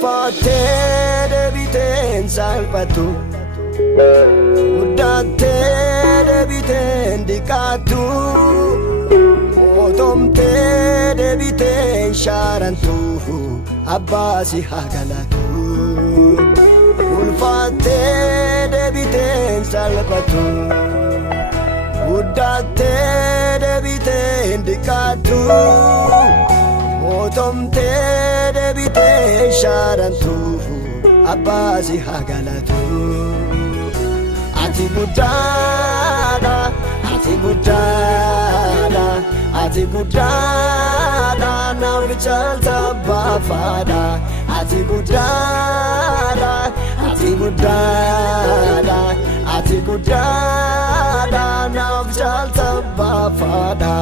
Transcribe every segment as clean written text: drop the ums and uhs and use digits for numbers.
Ulfaatee deebiteen salphatu guddattee deebiteen dhiqaattu mootomtee deebiteen shaarantu abbaa si haa galatu. Ulfaatee deebiteen salphatu guddattee deebiteen dhiqaattu mootomtee deebiteen shaarantu abbaa si haa galatu. Ati guddaadha, ati guddaadha, ati guddaadha, naaf caalta abbaa faadha. Ati guddaadha, ati guddaadha, ati guddaadha, naaf caalta abbaa faadha.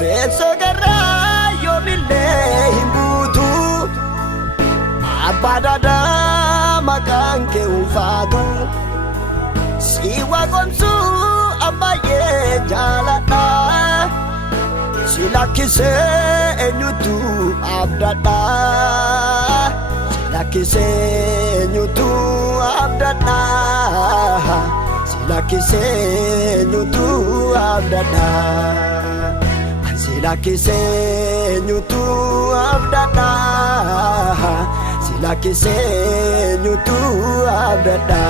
Teessoo garraa yoomillee hin buutu abbaa daadaa maqaan kee ulfaatu si waaqomsuu ambaay'ee jaaladha si lakkisee eenyutu abdadha si lakkisee eenyutu abdadha si lakkisee eenyutu abdadha. Silakisee nyutu abdada, silakisee nyutu abdada.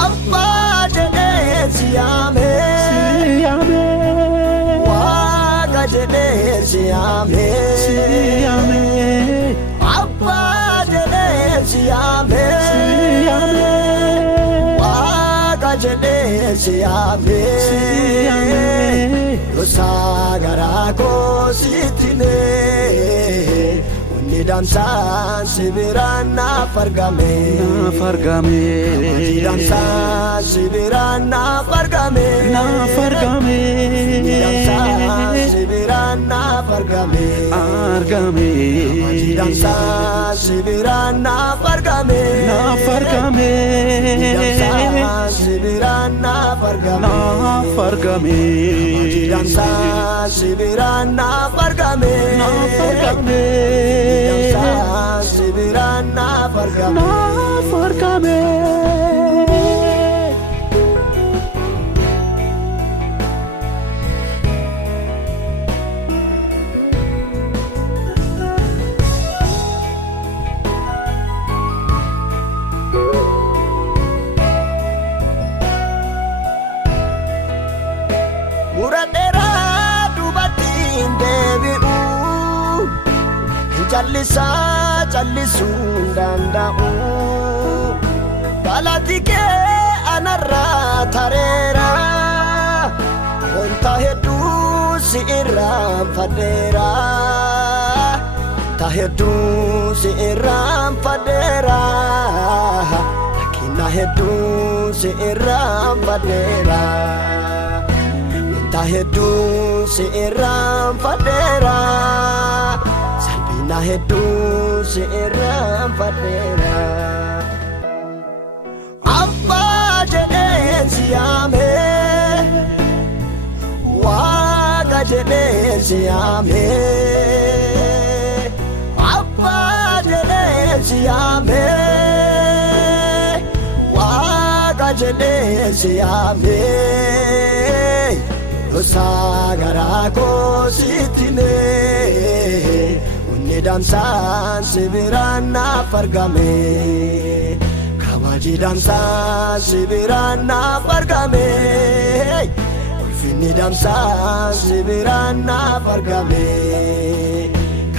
Abba jene siyame, siyame, waga jene siyame, siyame, abba jene siyame, siyame, waga jene siyame, siyame. Sagara ko sitine unni damsaan sibiraan naaf argame, naaf argame, damsaan sibiraan naaf argame, naaf argame, damsaan sibiraan naaf argame, argame, damsaan sibiraan naaf argame, naaf argame, damsaan sibiraan naaf argame, naaf argame, damsaan sibiraan naaf argame, naaf argame, damsaan sibiraan naaf argame, naaf argame. Muradheeraa dubartiin deebi'u callisaa callisuu danda'u galati kee anarraa tareera wanta hedduu si irraanfadheera wanta hedduu si irraanfadheera rakkina hedduu si irraanfadheera. Ta hedduu si irraanfadheera salphina hedduu si irraanfadheera. Abbaa jedheen si yaame waaqa jedheen si yaame abbaa jedheen si yaame waaqa jedheen si yaame. Sagara ko sitine unni damsaan sibiraan naaf argame, kabaji damsaan sibiraan naaf argame, ulfinni damsaan sibiraan naaf argame,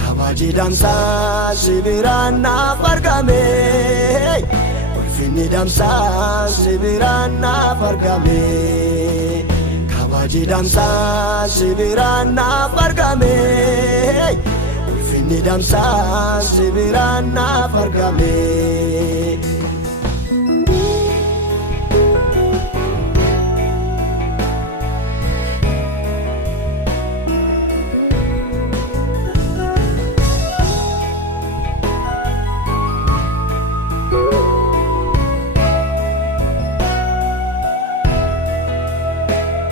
kabaji damsaan sibiraan naaf argame, ulfinni damsaan sibiraan naaf argame. Kabaji damsaan sibiraan naaf argame, ulfinni damsaan sibiraan naaf argame.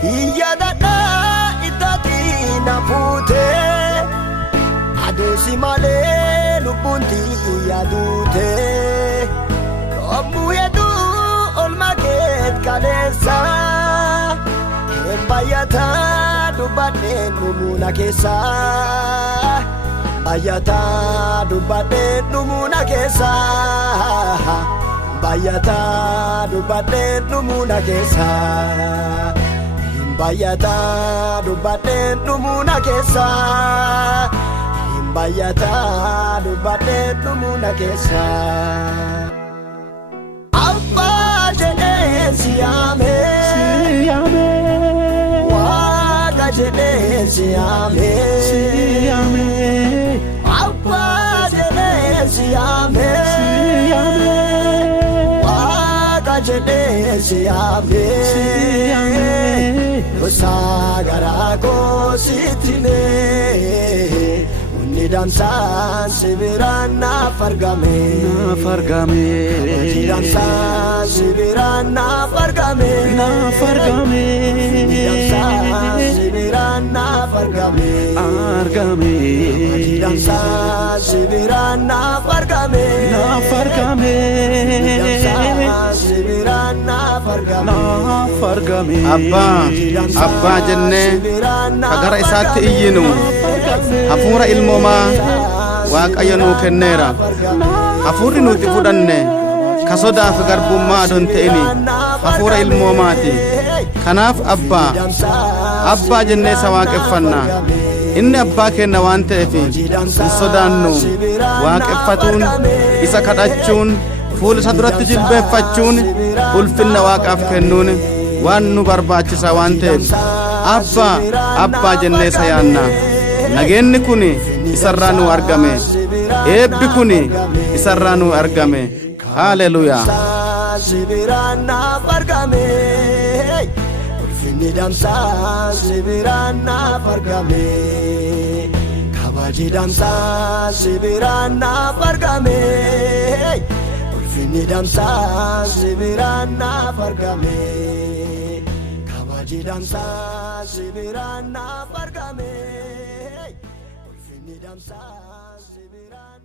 Iyyadadha ittati na fuute adeemsi malee lubbuun tiyya duute yommuu hedduu oolmaa keet kaleessa hin bayyataa dubbadheen dhumuuna keessa bayyataa dubbadheen dhumuuna keessa bayyataa dubbadheen dhumuuna keessa. Bayyataa dubbadheen dhumuuna keessa bayyataa dubbadheen dhumuuna keessa. Abbaa jedheen si yaame Waaqa jedheen si yaame Abbaa jedheen si yaame Waaqa jedheen si yaame. Gosa garaa koo sitti mee unni damsaan sibiraan naaf argame. Naaf argame. Unni damsaan sibiraan naaf argame. Naaf argame. Unni damsaan sibiraan naaf argame. Argame. Unni damsaan sibiraan naaf argame. Naaf argame. Unni damsaan sibiraan naaf argame. Naaf argame. Abbaa jennee gara isaatti iyyinu hafuura ilmoomaa Waaqayyo nuu kenneera. Hafuurri nuti fudhanne ka sodaaf garbummaa adon ta'ini hafuura ilmoomaati. Kanaaf abbaa jennee isa waaqeffanna. Inni abbaa kenna waan ta'eef hin sodaannu. Waaqeffatuun isa kadhachuun fuula isa duratti jilbeeffachuun ulfinna Waaqaaf kennuun waan nu barbaachisa waan ta'eef abbaa jennee isa yaanna. Nageenni kun isarraa nu argame. Eebbi kun isarraa nu argame. Haleluyaa. Sibiraan naaf argame. Ulfinni damsaan sibiraan naaf argame. Kabaji damsaan sibiraan naaf argame. Ulfinni damsaan sibiraan naaf argame. Kabaji damsaan sibiraan naaf argame. Ulfinni damsaan sibiraan